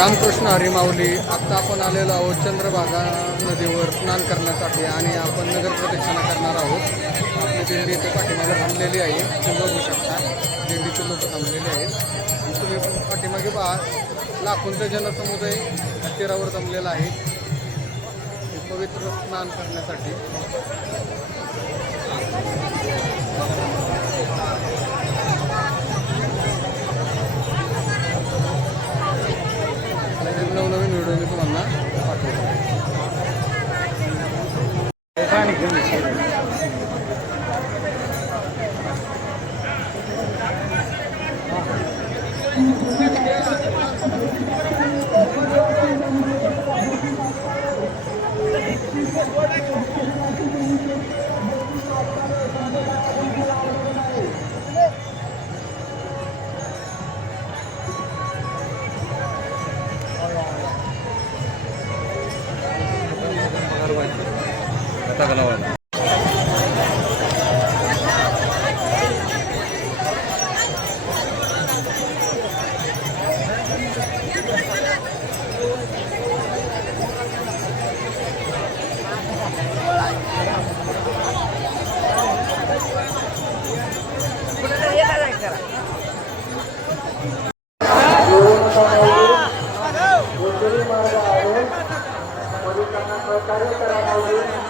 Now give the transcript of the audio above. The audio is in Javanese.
रामकृष्ण हरिमाऊली आत्ता आपण आलेलो आहोत चंद्रभागा नदीवर स्नान करण्यासाठी आणि आपण नगर प्रदक्षिणा करणार आहोत आपली दिंडी ते पाठीमागे थांबलेली आहे तुम्ही बघू शकता देवीची लोक थांबलेली आहे आणि तुम्ही पाठीमागे पहा लाखोंचं जनसमुदय हत्तीरावर जमलेला आहे पवित्र स्नान करण्यासाठी trying to give me something. está colaborando. Thank you.